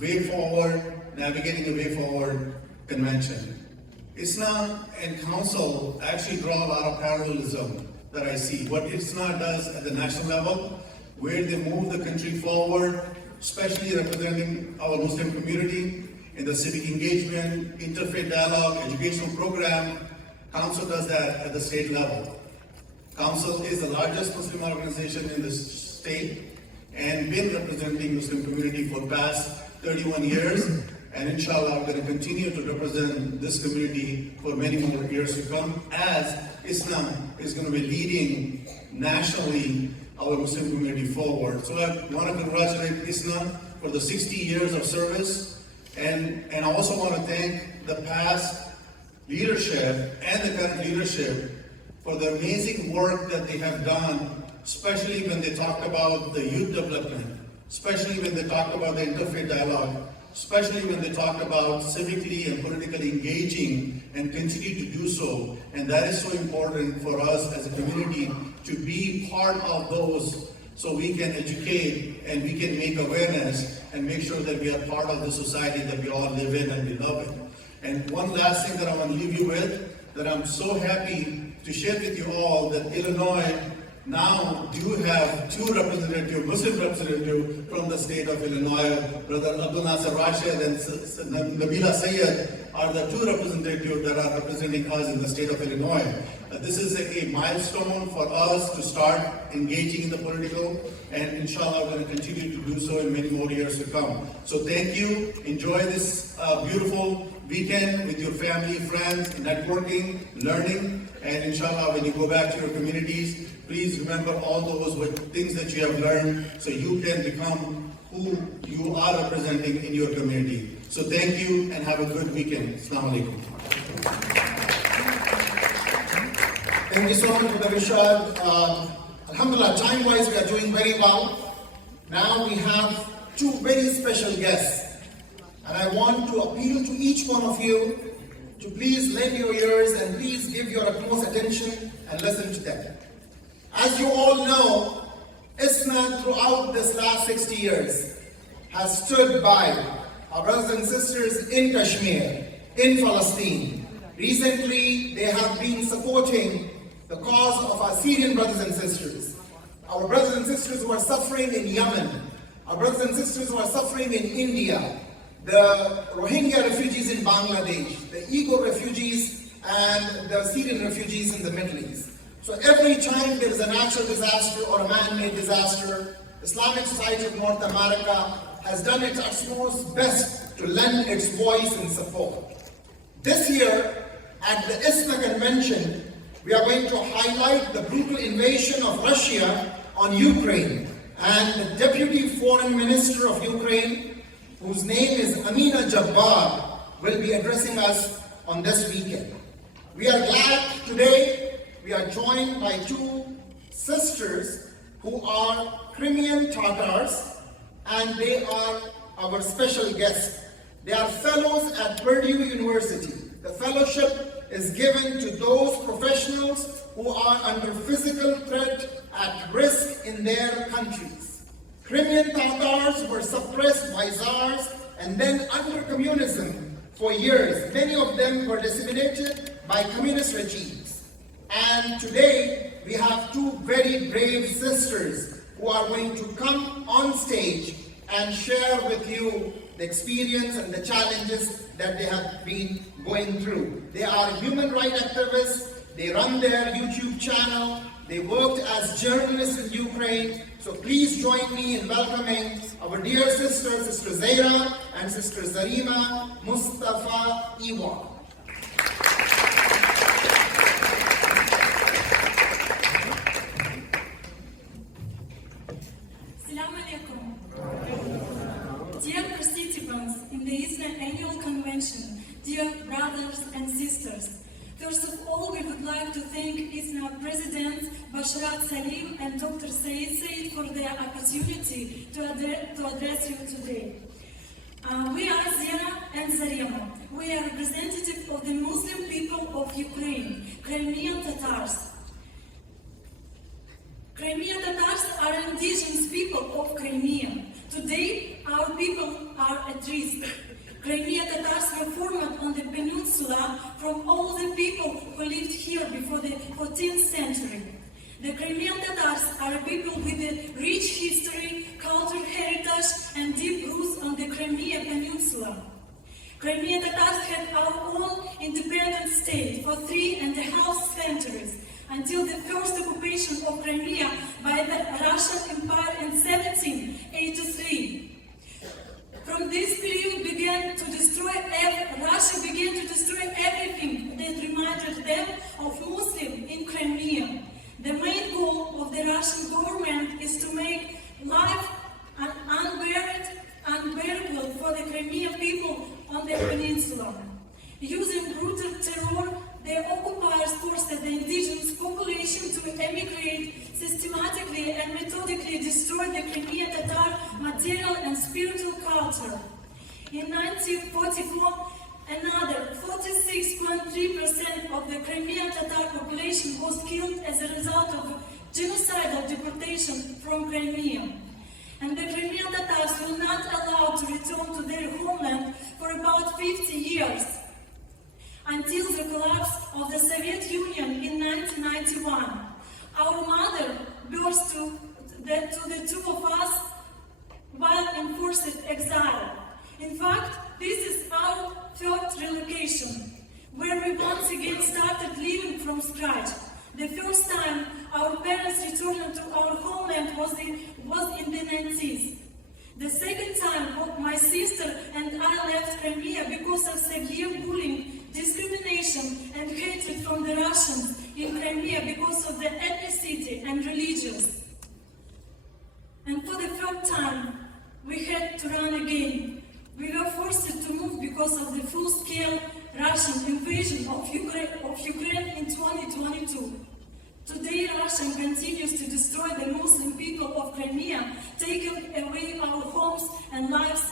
Way Forward, Navigating the Way Forward Convention. ISNA and Council actually draw a lot of parallelism that I see. What ISNA does at the national level, where they move the country forward, especially representing our Muslim community in the civic engagement, interfaith dialogue, educational program. Council does that at the state level. Council is the largest Muslim organization in the state and been representing Muslim community for the past 31 years. And inshallah, we're going to continue to represent this community for many more years to come, as ISNA is going to be leading nationally our Muslim community forward. So I want to congratulate ISNA for the 60 years of service, and I also want to thank the past leadership and the current leadership for the amazing work that they have done, especially when they talk about the youth development, especially when they talk about the interfaith dialogue, especially when they talk about civically and politically engaging and continue to do so. And that is so important for us as a community to be part of those, so we can educate and we can make awareness and make sure that we are part of the society that we all live in and we love it. And one last thing that I want to leave you with, that I'm so happy to share with you all, that Illinois now do have two representatives, Muslim representatives from the state of Illinois. Brother Abdul Nasser Rashid and Nabila Sayed are the two representatives that are representing us in the state of Illinois. This is a milestone for us to start engaging in the political, and inshallah we're going to continue to do so in many more years to come. So thank you. Enjoy this beautiful weekend with your family, friends, networking, learning, and inshallah when you go back to your communities, please remember all those things that you have learned so you can become who you are representing in your community. So thank you and have a good weekend. Assalamu alaikum. Thank you so much, Brother Irshad. Alhamdulillah, time-wise we are doing very well. Now we have two very special guests. And I want to appeal to each one of you to please lend your ears and please give your utmost attention and listen to them. As you all know, ISNA throughout this last 60 years has stood by our brothers and sisters in Kashmir, in Palestine. Recently, they have been supporting the cause of our Syrian brothers and sisters. Our brothers and sisters who are suffering in Yemen, our brothers and sisters who are suffering in India, the Rohingya refugees in Bangladesh, the Uyghur refugees and the Syrian refugees in the Middle East. So every time there is a natural disaster or a man-made disaster, Islamic Society of North America has done its utmost best to lend its voice and support. This year, at the ISNA Convention, we are going to highlight the brutal invasion of Russia on Ukraine, and the Deputy Foreign Minister of Ukraine, whose name is Amina Jabbar, will be addressing us on this weekend. We are glad today we are joined by two sisters who are Crimean Tatars, and they are our special guests. They are fellows at Purdue University. The fellowship is given to those professionals who are under physical threat at risk in their countries. Crimean Tatars were suppressed by Tsars and then under communism for years. Many of them were disseminated by communist regimes. And today, we have two very brave sisters who are going to come on stage and share with you the experience and the challenges that they have been going through. They are human rights activists. They run their YouTube channel. They worked as journalists in Ukraine. So please join me in welcoming our dear sisters, Sister Zaira and Sister Zarima Mustafa Iwa. Assalamu alaikum. Dear participants in the ISNA Annual Convention, dear brothers and sisters, first of all, we would like to thank ISNA President Basharat Salim and Dr. Said for their opportunity to address you today. We are Zira and Zarima. We are representatives of the Muslim people of Ukraine, Crimean Tatars. Crimean Tatars are indigenous people of Crimea. Today, our people are at risk. Crimean Tatars were formed on the peninsula from all the people who lived here before the 14th century. The Crimean Tatars are people with a rich history, cultural heritage, and deep roots on the Crimea Peninsula. Crimean Tatars had our own independent state for 3.5 centuries, until the first occupation of Crimea by the Russian Empire in 1783. From this period Russia began to destroy everything that reminded them of Muslims in Crimea. The main goal of the Russian government is to make life unbearable for the Crimean people on the peninsula. Using brutal terror, the occupiers forced the indigenous population to emigrate, systematically and methodically destroy the Crimean Tatar material and spiritual culture. In 1944, another 46.3% of the Crimean Tatar population was killed as a result of genocidal deportation from Crimea. And the Crimean Tatars were not allowed to return to their homeland for about 50 years, until the collapse of the Soviet Union in 1991. Our mother burst to the two of us while in forced exile. In fact, this is our third relocation, where we once again started living from scratch. The first time our parents returned to our homeland was in the 90s. The second time, my sister and I left Crimea because of severe bullying, discrimination and hatred from the Russians in Crimea because of their ethnicity and religions. And for the third time, we had to run again. We were forced to move because of the full-scale Russian invasion of Ukraine in 2022. Today, Russia continues to destroy the Muslim people of Crimea, taking away our homes and lives,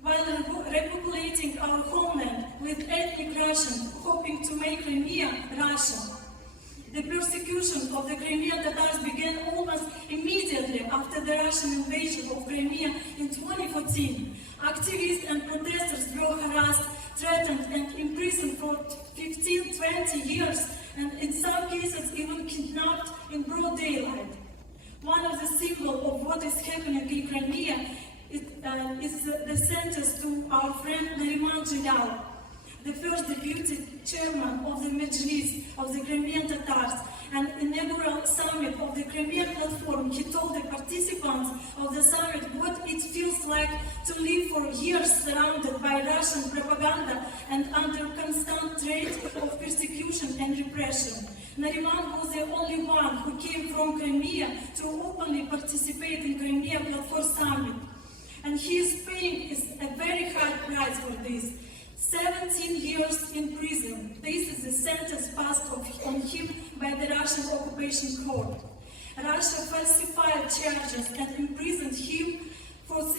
while repopulating our homeland with ethnic Russians, hoping to make Crimea Russian. The persecution of the Crimean Tatars began almost immediately after the Russian invasion of Crimea in 2014. Activists and protesters were harassed, threatened, and imprisoned for 15-20 years, and in some cases even kidnapped in broad daylight. One of the symbols of what is happening in Crimea is the sentence to our friend Nariman Jilal, the first deputy chairman of the Majlis of the Crimean Tatars, and inaugural summit of the Crimean platform. He told the participants of the summit what it feels like to live for years surrounded by Russian propaganda and under constant threat of persecution and repression. Nariman was the only one who came from Crimea to openly participate in Crimea Platform Summit. And he is paying a very high price for this. 17 years in prison. This is the sentence passed on him by the Russian occupation court. Russia falsified charges and imprisoned him for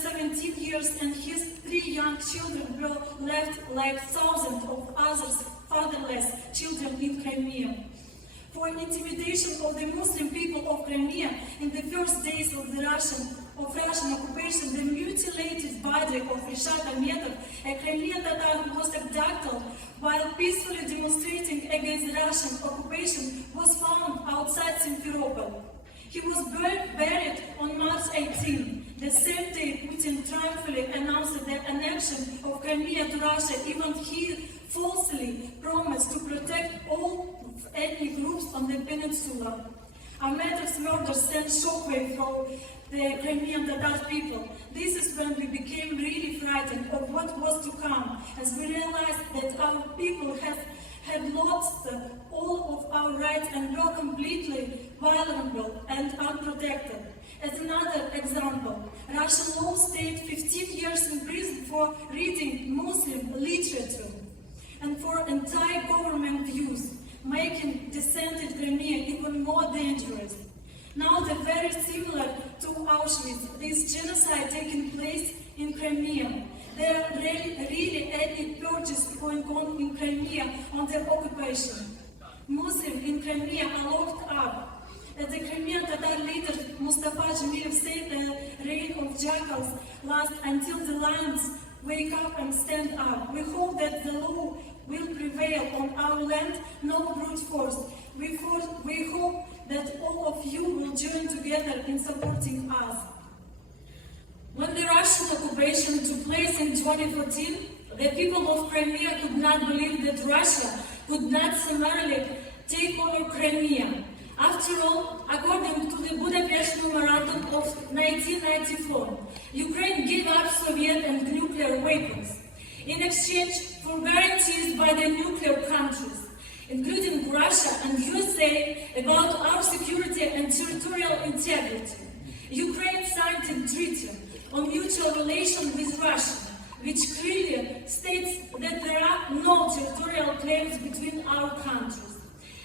17 years, and his 3 young children were left like thousands of others fatherless children in Crimea. For intimidation of the Muslim people of Crimea in the first days of the Russian occupation, the mutilated body of Rishad Ahmedov, a Crimean Tatar who was abducted while peacefully demonstrating against Russian occupation, was found outside Simferopol. He was buried on March 18, the same day Putin triumphantly announced the annexion of Crimea to Russia, even he falsely promised to protect all ethnic groups on the peninsula. Ahmedov's murder sent shockwave through the Crimean Tatar people. This is when we became really frightened of what was to come, as we realized that our people had lost all of our rights and were completely vulnerable and unprotected. As another example, Russian law states 15 years in prison for reading Muslim literature and for anti-government views, making dissented Crimea even more dangerous. Now, the very similar to Auschwitz, this genocide taking place in Crimea. There are really ethnic purges going on in Crimea under occupation. Muslims in Crimea are locked up. As the Crimean Tatar leader Mustafa Jamilov said, the reign of jackals lasts until the lions wake up and stand up. We hope that the law will prevail on our land, no brute force. We hope that all of you will join together in supporting us. When the Russian occupation took place in 2014, the people of Crimea could not believe that Russia could not summarily take over Crimea. After all, according to the Budapest Memorandum of 1994, Ukraine gave up Soviet and nuclear weapons in exchange for guarantees by the nuclear countries, including Russia and USA, about our security and territorial integrity. Ukraine signed a treaty on mutual relations with Russia, which clearly states that there are no territorial claims between our countries.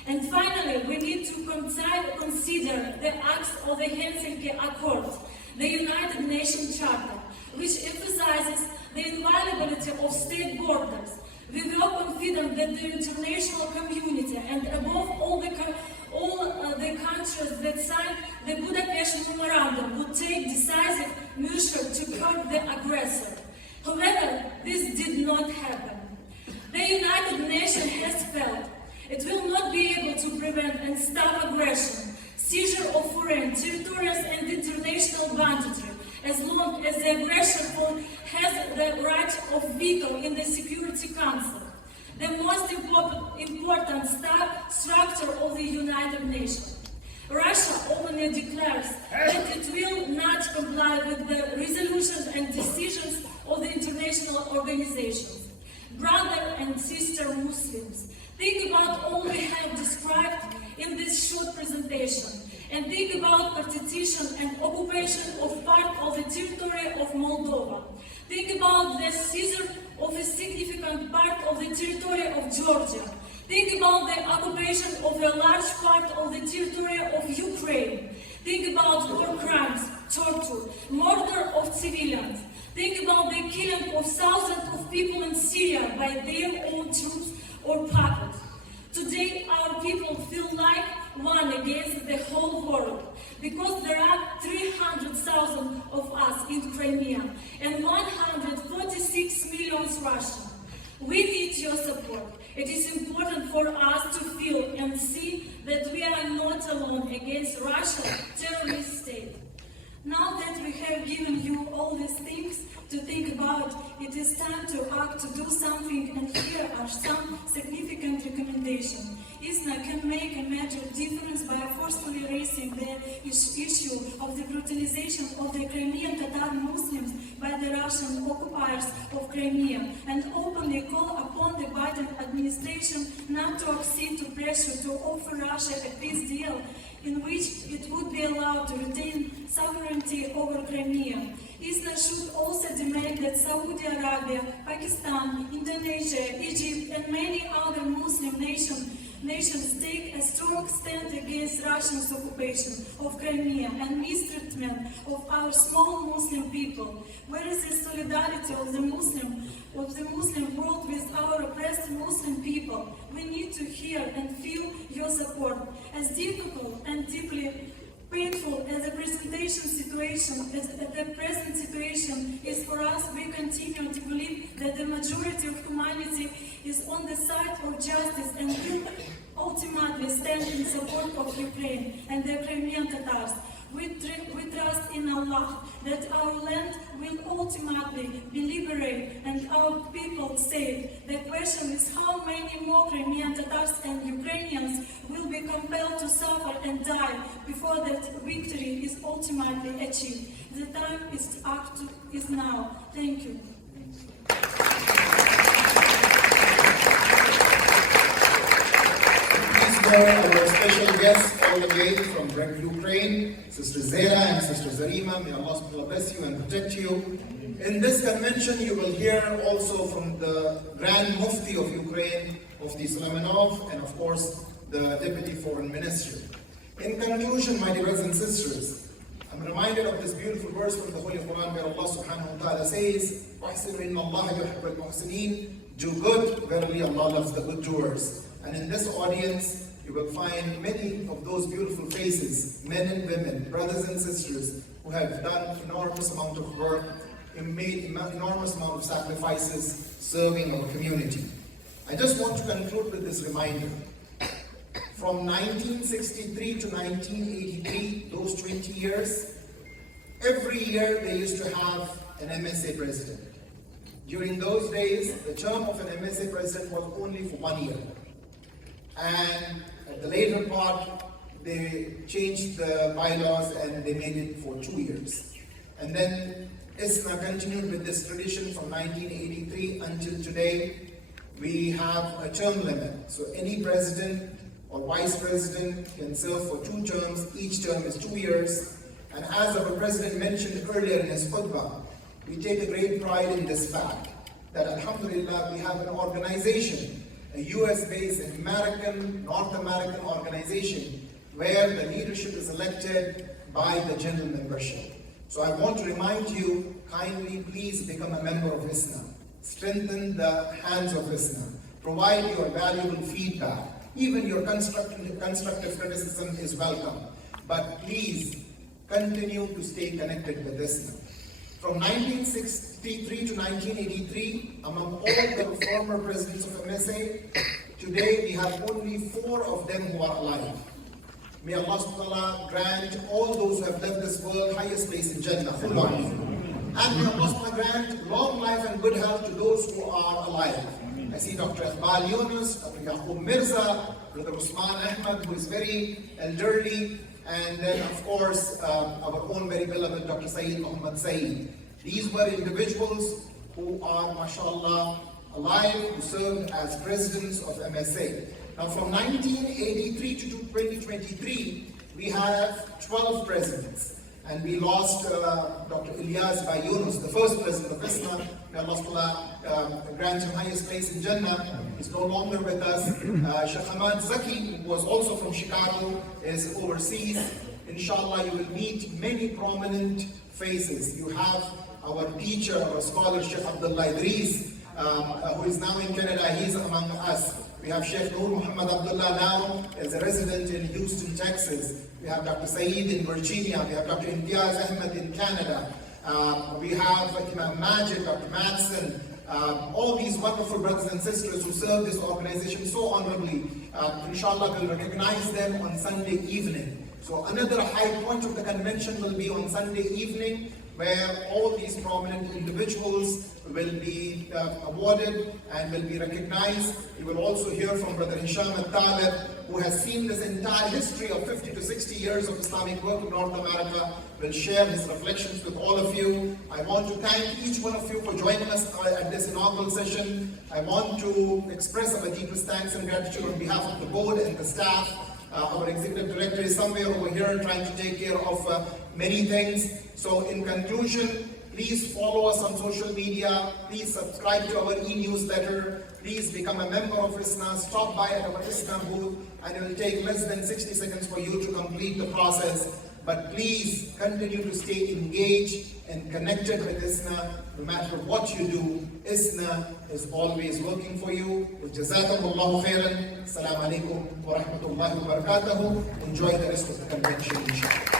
And finally, we need to consider the acts of the Helsinki Accord, the United Nations Charter, which emphasizes the inviolability of state borders. We were confident that the international community and above all the countries that signed the Budapest Memorandum would take decisive measures to curb the aggressor. However, this did not happen. The United Nations has failed. It will not be able to prevent and stop aggression, seizure of foreign territories and international boundary, as long as the aggressor has the right of veto in the Security Council, the most important structure of the United Nations. Russia openly declares that it will not comply with the resolutions and decisions of the international organizations. Brother and sister Muslims, think about all we have described in this short presentation, and think about partition and occupation of part of the territory of Moldova. Think about the seizure of a significant part of the territory of Georgia. Think about the occupation of a large part of the territory of Ukraine. Think about war crimes, torture, murder of civilians. Think about the killing of thousands of people in Syria by their own troops or puppets. Today, our people feel like one against the whole world, because there are 300,000 of us in Crimea and 146 million Russians. We need your support. It is important for us to feel and see that we are not alone against Russia's terrorist state. Now that we have given you all these things to think about, it is time to act, to do something, and here are some significant recommendations. ISNA can make a major difference by forcefully raising the issue of the brutalization of the Crimean Tatar Muslims by the Russian occupiers of Crimea, and openly call upon the Biden administration not to accede to pressure to offer Russia a peace deal in which it would be allowed to retain sovereignty over Crimea. ISNA should also demand that Saudi Arabia, Pakistan, Indonesia, Egypt, and many other Muslim nations nations take a strong stand against Russia's occupation of Crimea and mistreatment of our small Muslim people. Where is the solidarity of the Muslim world with our oppressed Muslim people? We need to hear and feel your support. As difficult and deeply painful as the present situation is for us, we continue to believe that the majority of humanity is on the side of justice and will ultimately stand in support of Ukraine and the Crimean Tatars. We trust in Allah that our land will ultimately be liberated and our people saved. The question is how many more Crimean Tatars and Ukrainians will be compelled to suffer and die before that victory is ultimately achieved. The time is now. Thank you. Our special guests all the way from Ukraine, Sister Zera and Sister Zarima. May Allah bless you and protect you. In this convention, you will hear also from the Grand Mufti of Ukraine, Mufti Sulamanov, and of course, the Deputy Foreign Minister. In conclusion, my dear brothers and sisters, I'm reminded of this beautiful verse from the Holy Quran where Allah subhanahu wa ta'ala says, وَأَحْسِنُوا إِنَّ اللَّهَ يُحِبُّ الْمُحْسِنِينَ. Do good, verily Allah loves the good doers. And in this audience, you will find many of those beautiful faces, men and women, brothers and sisters, who have done enormous amount of work and made enormous amount of sacrifices serving our community. I just want to conclude with this reminder. From 1963 to 1983, those 20 years, every year they used to have an MSA president. During those days, the term of an MSA president was only for 1 year. And at the later part, they changed the bylaws and they made it for 2 years. And then ISNA continued with this tradition from 1983 until today. We have a term limit. So any president or vice president can serve for 2 terms. Each term is 2 years. And as our president mentioned earlier in his khutbah, we take a great pride in this fact that alhamdulillah we have an organization, a US-based North American organization where the leadership is elected by the general membership. So I want to remind you, kindly please become a member of ISNA. Strengthen the hands of ISNA. Provide your valuable feedback. Even your constructive criticism is welcome. But please continue to stay connected with ISNA. From 1963 to 1983, among all the former presidents of MSA, today we have only 4 of them who are alive. May Allah subhanahu wa ta'ala grant all those who have left this world highest place in Jannah. And may Allah subhanahu wa ta'ala grant long life and good health to those who are alive. I see Dr. Iqbal Yunus, Dr. Yaqub Mirza, Brother Usman Ahmad, who is very elderly, and then of course our own very beloved Dr. Saeed Muhammad Saeed. These were individuals who are, mashallah, alive, who served as presidents of MSA. Now from 1983 to 2023, we have 12 presidents. And we lost Dr. Ilyas Bai Yunus, the first president of ISNA. May Allah grant him highest place in Jannah. He's no longer with us. Sheikh Hamad Zaki, who was also from Chicago, is overseas. Inshallah, you will meet many prominent faces. You have our teacher, our scholar, Sheikh Abdullah Idris, who is now in Canada. He's among us. We have Sheikh Noor Muhammad Abdullah now as a resident in Houston, Texas. We have Dr. Saeed in Virginia. We have Dr. Imtiaz Ahmed in Canada. We have Imam Majid, Dr. Madsen, all these wonderful brothers and sisters who serve this organization so honorably. Inshallah, we'll recognize them on Sunday evening. So another high point of the convention will be on Sunday evening, where all these prominent individuals will be awarded and will be recognized. You will also hear from Brother Hisham Al-Talib, who has seen this entire history of 50 to 60 years of Islamic work in North America, will share his reflections with all of you. I want to thank each one of you for joining us at this inaugural session. I want to express our deepest thanks and gratitude on behalf of the board and the staff. Our executive director is somewhere over here trying to take care of many things. So in conclusion, Please follow us on social media. Please subscribe to our e-newsletter. Please become a member of ISNA. Stop by at our ISNA booth, and it will take less than 60 seconds for you to complete the process. But please continue to stay engaged and connected with ISNA. No matter what you do, ISNA is always working for you. Jazakumullahu khairan. Assalamu alaikum wa rahmatullahi wa barakatuhu. Enjoy the rest of the convention, inshallah.